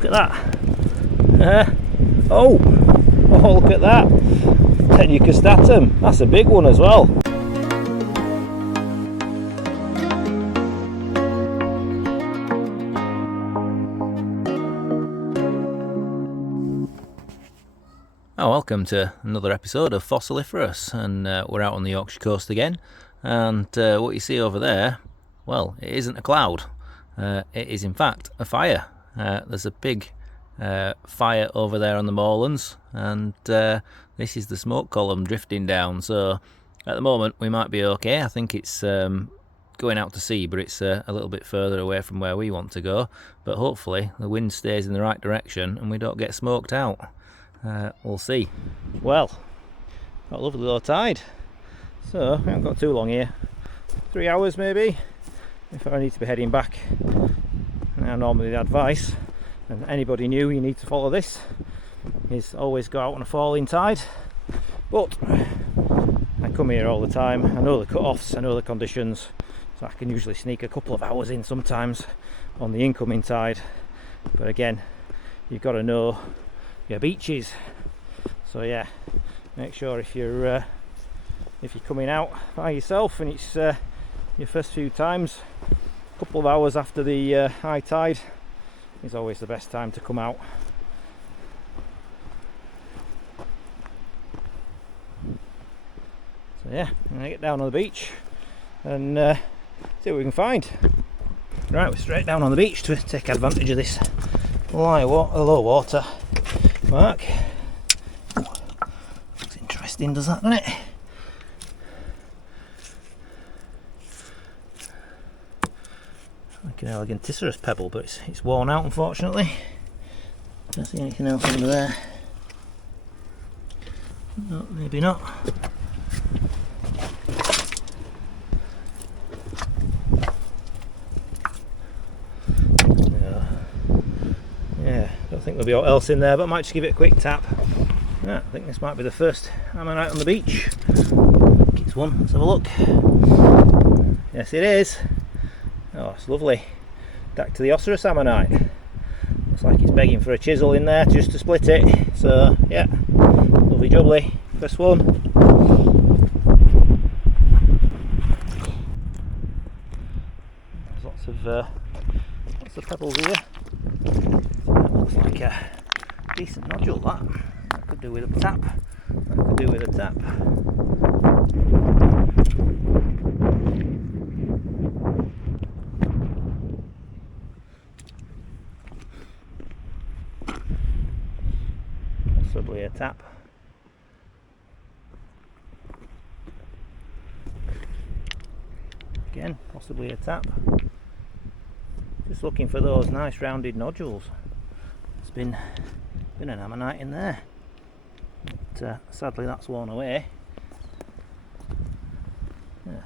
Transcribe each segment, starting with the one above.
look at that. Oh, look at that. Semicelatum. That's a big one as well. Oh, welcome to another episode of Fossiliferous, and we're out on the Yorkshire coast again, and what you see over there, well, it isn't a cloud, it is in fact a fire. There's a big fire over there on the moorlands, and this is the smoke column drifting down, so at the moment we might be okay. I think it's going out to sea, but it's a little bit further away from where we want to go, but hopefully the wind stays in the right direction and we don't get smoked out. We'll see. Well, got a lovely low tide, so we haven't got too long here. 3 hours maybe, if I need to be heading back. Now normally the advice, and anybody new, you need to follow this, is always go out on a falling tide, but I come here all the time, I know the cut-offs, I know the conditions, so I can usually sneak a couple of hours in sometimes on the incoming tide, but again, you've got to know your beaches. So yeah, make sure if you're coming out by yourself and it's your first few times, a couple of hours after the high tide is always the best time to come out. So yeah, I'm gonna get down on the beach and see what we can find. Right, we're straight down on the beach to take advantage of this low water mark. Looks interesting, does that, doesn't it? Like an Eleganticerous pebble, but it's worn out unfortunately. Don't see anything else under there. No, maybe not. I think there'll be what else in there, but I might just give it a quick tap. Yeah, I think this might be the first ammonite on the beach. It's one, let's have a look. Yes it is. Oh, it's lovely. Back to the Hawsker ammonite. Looks like it's begging for a chisel in there just to split it. So yeah, lovely jubbly. First one. There's lots of pebbles here. Looks like a decent nodule, that. That could do with a tap. That could do with a tap. Possibly a tap. Again, possibly a tap. Just looking for those nice rounded nodules. It's been an ammonite in there, but sadly that's worn away. Yeah.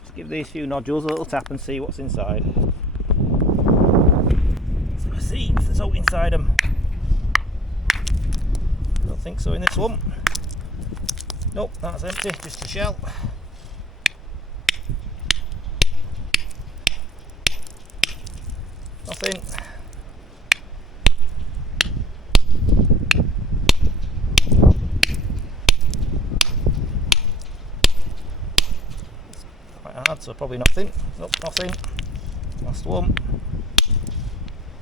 Just give these few nodules a little tap and see what's inside. Let's see if there's out inside them. Don't think so in this one. Nope, that's empty, just a shell. Nothing. Quite hard, so probably nothing. Nope, nothing. Last one.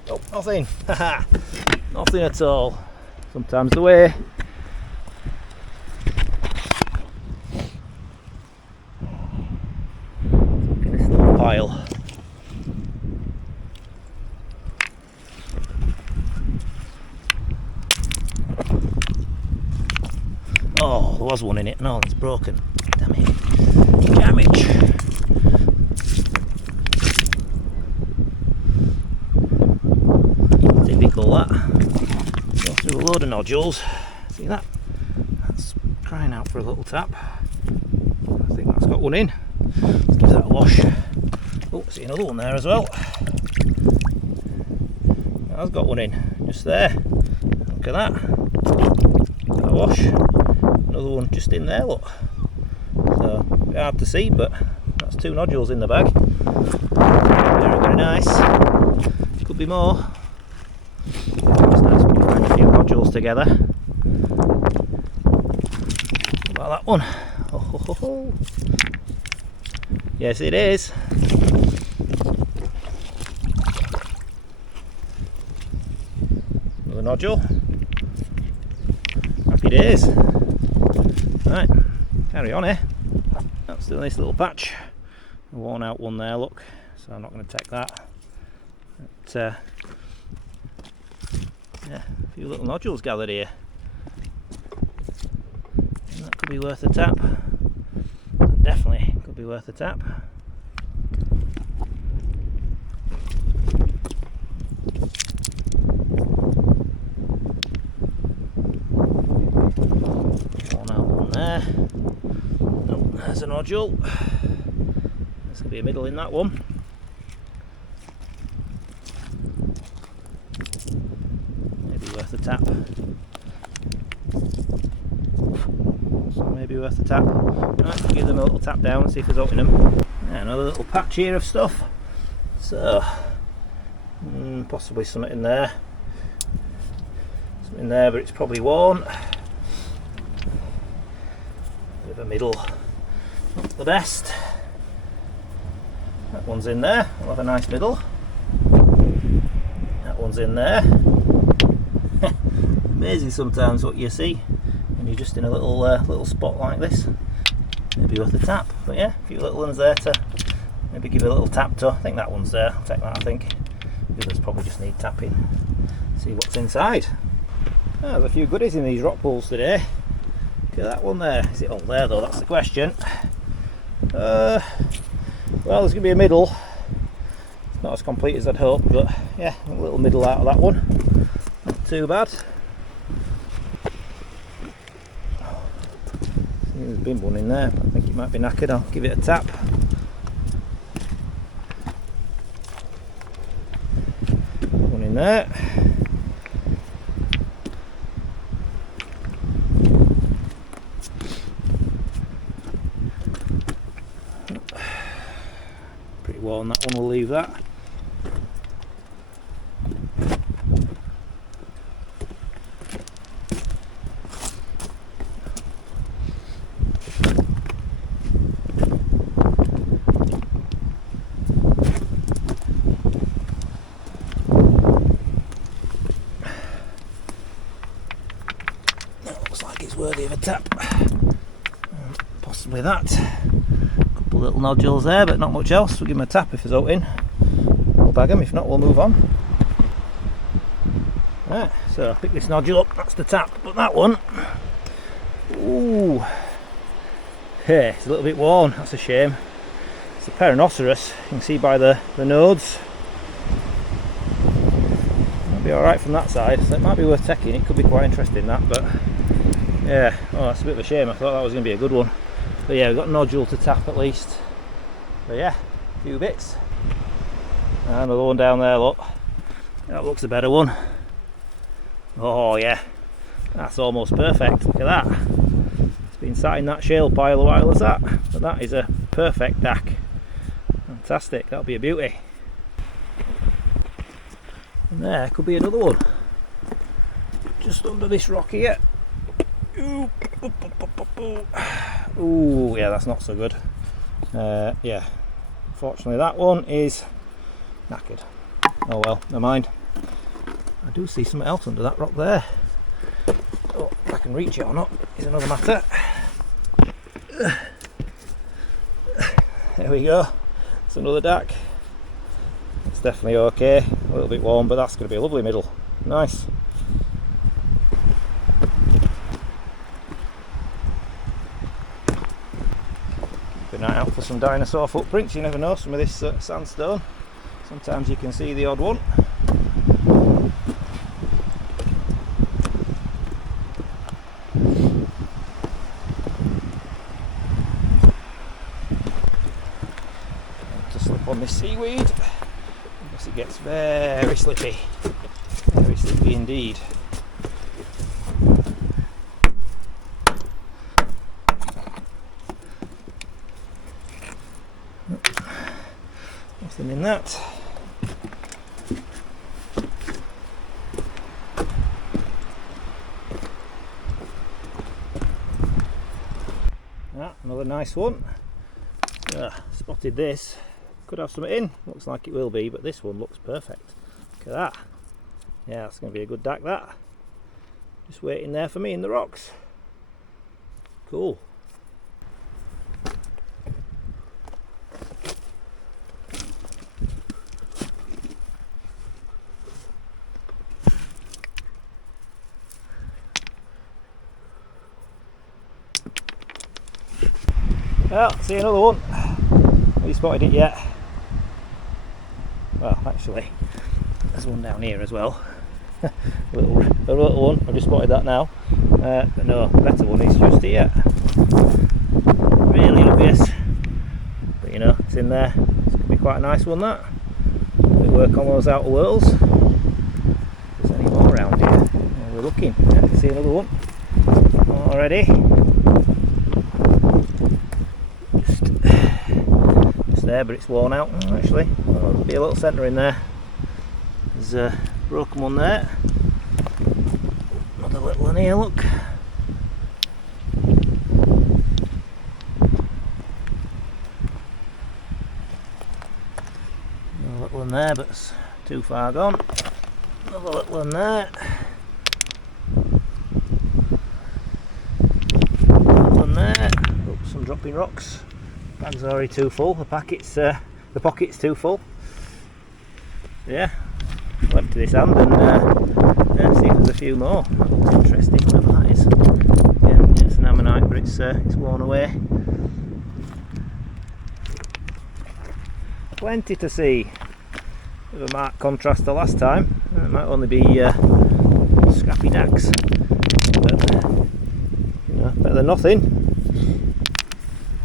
Nope, nothing. Haha, nothing at all. Sometimes the way. Look at this little pile. Oh, there was one in it. No, it's broken. Damn it. Damage. Typical that. Go through a load of nodules. See that? That's crying out for a little tap. I think that's got one in. Let's give that a wash. Oh, see another one there as well. That has got one in. Just there. Look at that. Give that a wash. Another one just in there, look. So, a bit hard to see, but that's 2 nodules in the bag. Very, very nice. Could be more. together. What about that one? Oh, ho, ho, ho. Yes, it is. Another nodule. Happy days. Right, carry on here. That's still this little patch. A worn out one there, look. So I'm not going to take that. But, yeah, a few little nodules gathered here. And that could be worth a tap. That definitely could be worth a tap. Worn out one there. Oh, there's a nodule. There's going to be a middle in that one. Worth a tap. So maybe worth a tap. Right, give them a little tap down and see if there's out in them. Yeah, another little patch here of stuff. So possibly something in there. Something there, but it's probably worn. Bit of a middle, not the best. That one's in there. We'll have a nice middle. That one's in there. Amazing sometimes what you see when you're just in a little spot like this. Maybe worth a tap, but yeah, a few little ones there to maybe give a little tap to. I think that one's there. I'll take that. I think the others probably just need tapping. See what's inside. Oh, there's a few goodies in these rock pools today. Look at that one there. Is it all there though? That's the question. Well, there's going to be a middle. It's not as complete as I'd hoped, but yeah, a little middle out of that one. Not too bad. There's been one in there, but I think it might be knackered. I'll give it a tap. One in there. Pretty worn, that one, we'll leave that. Worthy of a tap. Possibly that. A couple of little nodules there, but not much else. We'll give them a tap if there's out in. We'll bag them, if not we'll move on. Right, so I'll pick this nodule up, that's the tap. But that one, ooh, hey, it's a little bit worn, that's a shame. It's a Perinoceros, you can see by the nodes. It'll be alright from that side, so it might be worth taking. It could be quite interesting, that, but yeah, oh, that's a bit of a shame. I thought that was going to be a good one. But yeah, we've got a nodule to tap at least. But yeah, a few bits. And another one down there, look. That looks a better one. Oh yeah, that's almost perfect. Look at that. It's been sat in that shale pile a while as that. But that is a perfect DAC. Fantastic, that'll be a beauty. And there could be another one. Just under this rock here. Ooh, yeah, that's not so good. Yeah, fortunately that one is knackered. Oh well, never mind. I do see something else under that rock there. Oh, if I can reach it or not is another matter. There we go. It's another DAC. It's definitely okay. A little bit warm, but that's going to be a lovely middle. Nice. Keep an eye out for some dinosaur footprints. You never know, some of this sandstone. Sometimes you can see the odd one. To slip on this seaweed, unless it gets very slippy indeed. Nothing in that. another nice one. Spotted this. Could have some in. Looks like it will be, but this one looks perfect. Look at that. Yeah, that's going to be a good dack, that. Just waiting there for me in the rocks. Cool. Well, see another one. Have you spotted it yet? Well, actually, there's one down here as well. a little one. I've just spotted that now. But no, the better one is just here. Really obvious. But you know, it's in there. It's going to be quite a nice one, that. We work on those outer worlds. If there's any more around here. Well, we're looking. Yeah, I can see another one already. There, but it's worn out. Actually, there'll be a little centre in there. There's a broken one there. Another little one here, look. Another little one there, but it's too far gone. Another little one there. Another one there. Oh, some dropping rocks. Bag's already too full. The pocket's too full. Yeah, I'll empty this hand and yeah, see if there's a few more. That looks interesting. Whatever that is. Again, it's an ammonite, but it's worn away. Plenty to see. Bit of a marked contrast to last time. It might only be scrappy dacks, but you know, better than nothing.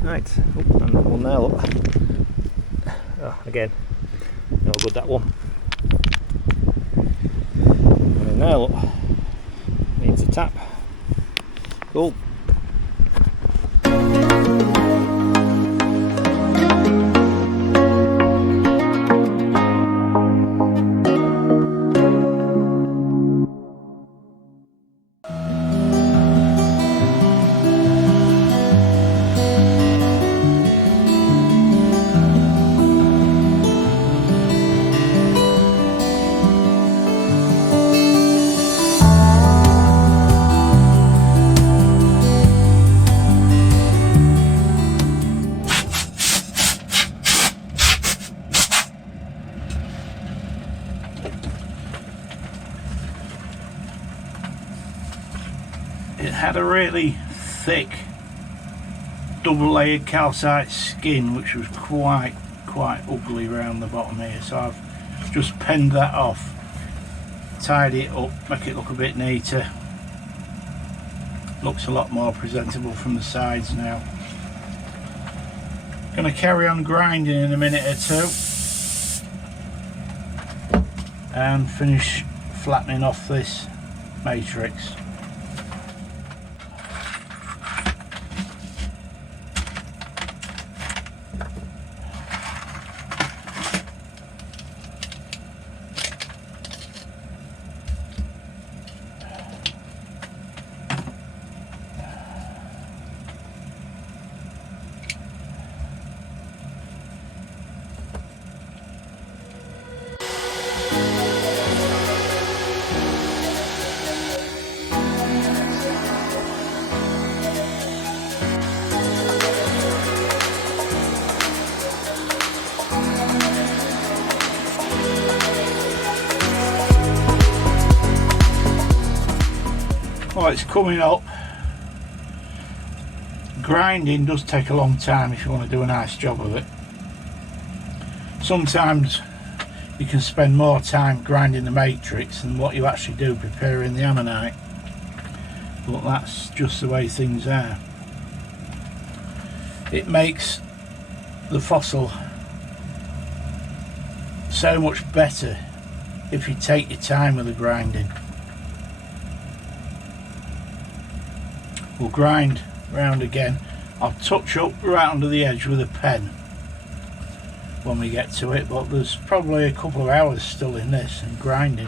Right, oh, and that one there, look. Oh, again, no good that one. And in there, look, needs a tap. Cool. It had a really thick double layered calcite skin which was quite ugly around the bottom here, so I've just penned that off, tidy it up, make it look a bit neater. Looks a lot more presentable from the sides now. Gonna carry on grinding in a minute or two and finish flattening off this matrix. Well, it's coming up. Grinding does take a long time if you want to do a nice job of it. Sometimes you can spend more time grinding the matrix than what you actually do preparing the ammonite, but that's just the way things are. It makes the fossil so much better if you take your time with the grinding. We'll grind round again. I'll touch up right under the edge with a pen when we get to it, but there's probably a couple of hours still in this and grinding.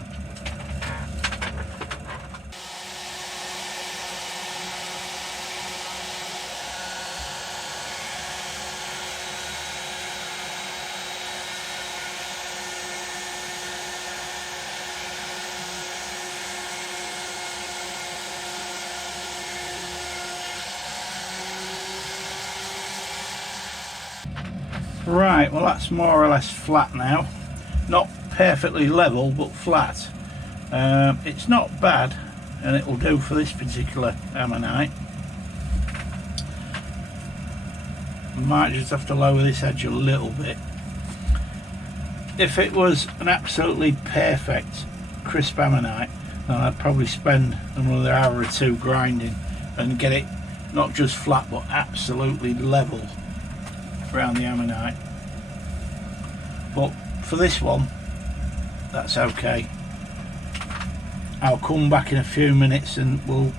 Right, well that's more or less flat now. Not perfectly level, but flat. It's not bad, and it will do for this particular ammonite. Might just have to lower this edge a little bit. If it was an absolutely perfect crisp ammonite, then I'd probably spend another hour or two grinding and get it not just flat but absolutely level around the ammonite. But for this one, that's okay. I'll come back in a few minutes and we'll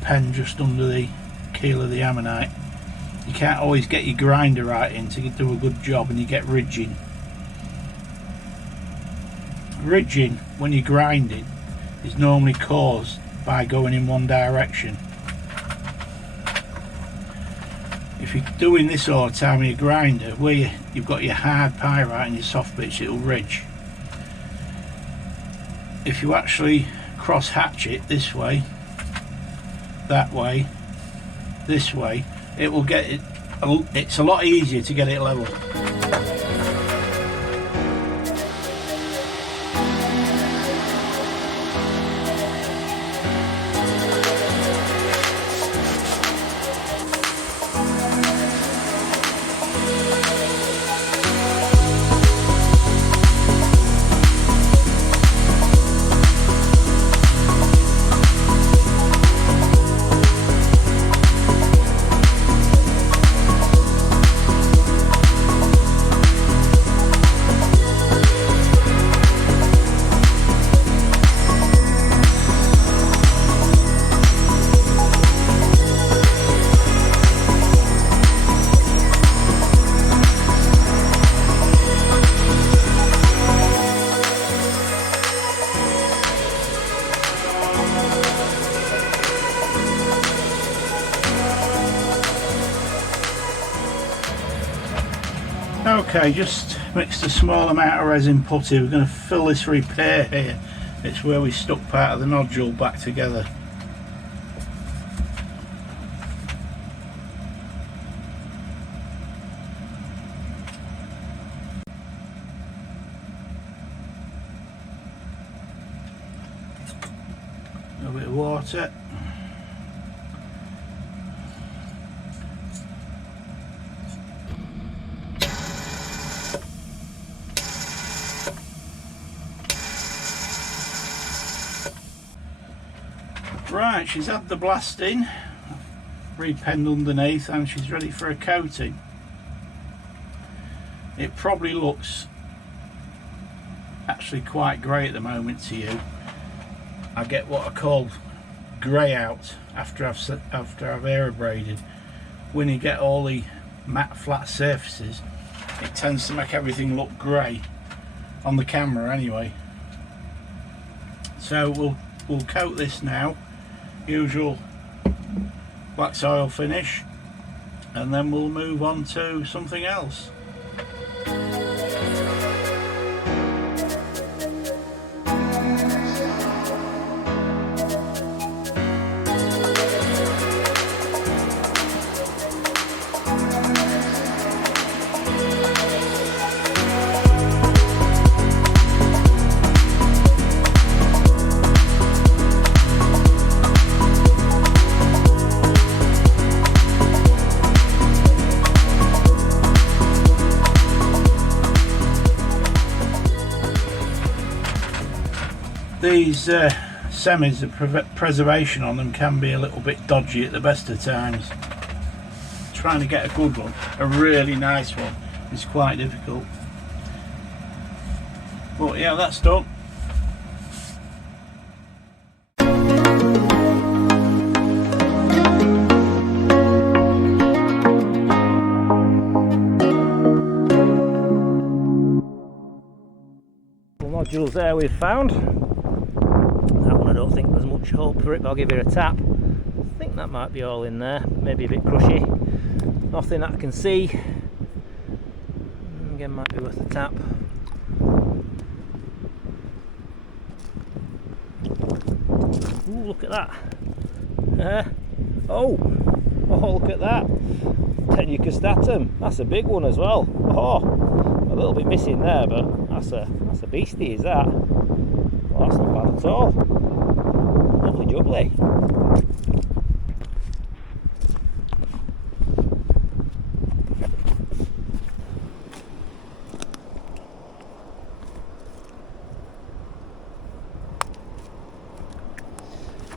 pen just under the keel of the ammonite. You can't always get your grinder right in to do a good job, and you get ridging. Ridging when you're grinding is normally caused by going in one direction. If you're doing this all the time with your grinder, where you've got your hard pyrite and your soft bits, it'll ridge. If you actually cross hatch it this way, that way, this way, it will get it. It's a lot easier to get it level. Okay, just mixed a small amount of resin putty. We're going to fill this repair here. It's where we stuck part of the nodule back together. A bit of water. Right, she's had the blasting, repenned underneath, and she's ready for a coating. It probably looks actually quite grey at the moment to you. I get what I call grey out after I've aerobraided. When you get all the matte flat surfaces, it tends to make everything look grey on the camera anyway. So we'll coat this now. Usual black soil finish, and then we'll move on to something else. These semis, the preservation on them can be a little bit dodgy at the best of times. Trying to get a good one, a really nice one, is quite difficult. But yeah, that's done. Nodules there we've found. That one I don't think there's much hope for it, but I'll give it a tap. I think that might be all in there, maybe a bit crushy. Nothing that I can see. Again, might be worth a tap. Ooh, look at that. Oh, look at that. Semicelatum. That's a big one as well. Oh, a little bit missing there, but that's a beastie, is that? Well, that's not bad at all. Lovely jubbly.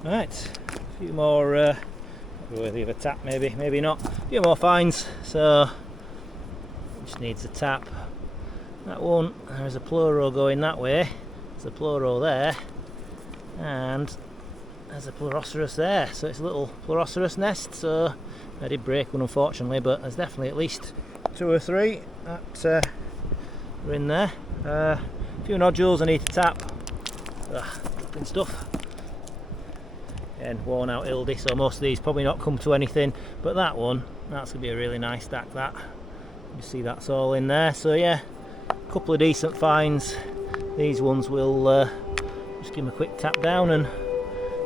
Right, a few more, worthy of a tap maybe, maybe not. A few more finds, so just needs a tap. That one, there's a pleuro going that way, there's a pleuro there, and there's a Pleuroceros there, so it's a little Pleuroceros nest. So I did break one unfortunately, but there's definitely at least 2 or 3 that are in there. A few nodules I need to tap. Dropping stuff. And worn out ildy, so most of these probably not come to anything, but that one, that's going to be a really nice stack. That you see that's all in there, so yeah, a couple of decent finds. These ones will just give them a quick tap down and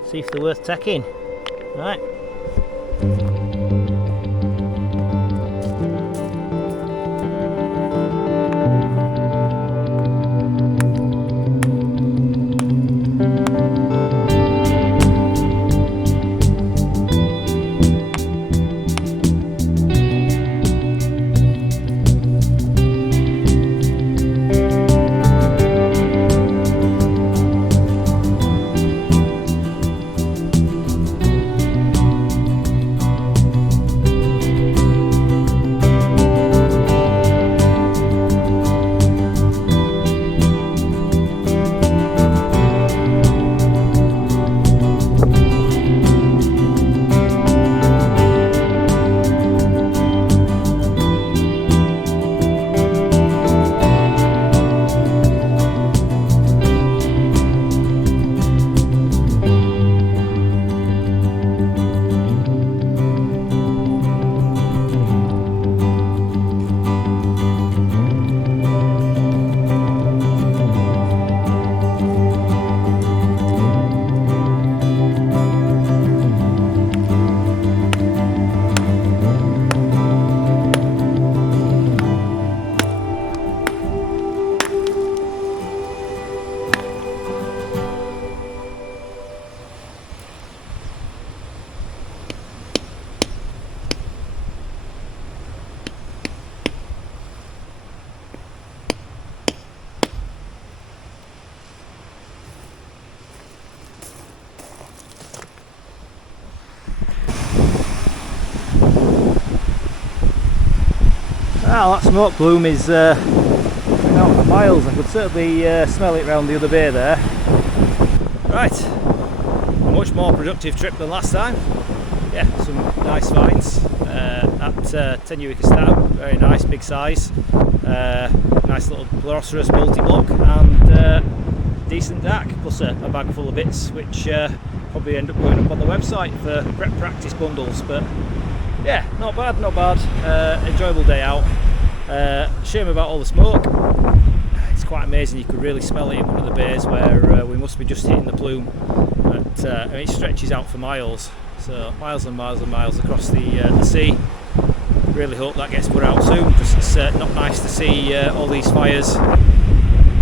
see if they're worth taking. Right. Well, that smoke plume is out for miles. I could certainly smell it round the other bay there. Right, a much more productive trip than last time. Yeah, some nice finds at Semicelatum, very nice, big size. Nice little Pleuroceros multi-block and decent DAC, plus a bag full of bits which probably end up going up on the website for prep practice bundles. But yeah, not bad, not bad. Enjoyable day out. Shame about all the smoke. It's quite amazing, you could really smell it in one of the bays where we must be just hitting the plume. But I mean, it stretches out for miles, so miles and miles and miles across the sea. Really hope that gets put out soon, because it's not nice to see all these fires.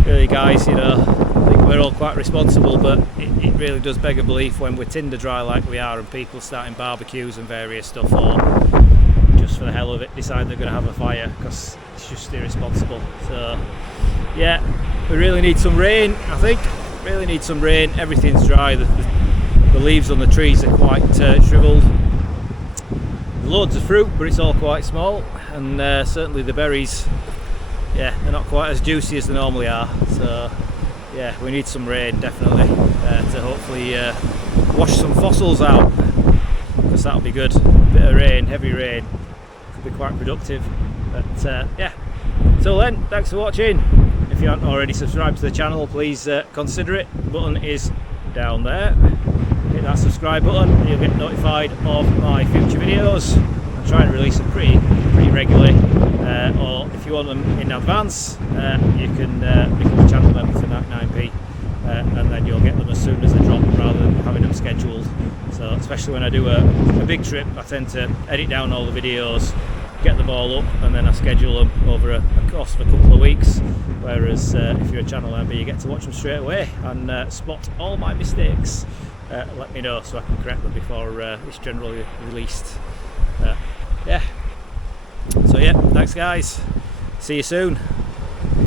Really guys, you know, I think we're all quite responsible, but it really does beg a belief when we're tinder dry like we are and people starting barbecues and various stuff, or just for the hell of it decide they're going to have a fire, because it's just irresponsible. So yeah, we really need some rain, I think. Really need some rain. Everything's dry, the leaves on the trees are quite shriveled. Loads of fruit, but it's all quite small, and certainly the berries, yeah, they're not quite as juicy as they normally are. So yeah, we need some rain definitely to hopefully wash some fossils out, because that'll be good. Bit of rain, heavy rain, could be quite productive. But yeah, till then, thanks for watching. If you haven't already subscribed to the channel, please consider it. The button is down there. Hit that subscribe button and you'll get notified of my future videos. I'm trying to release them pretty regularly, or if you want them in advance, you can become a channel member for 99p, and then you'll get them as soon as they drop rather than having them scheduled. So especially when I do a big trip, I tend to edit down all the videos, get them all up, and then I schedule them over a course of a couple of weeks, whereas if you're a channel member you get to watch them straight away and spot all my mistakes. Let me know so I can correct them before it's generally released. Yeah, so yeah, thanks guys, see you soon.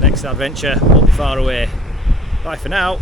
Next adventure won't be far away. Bye for now.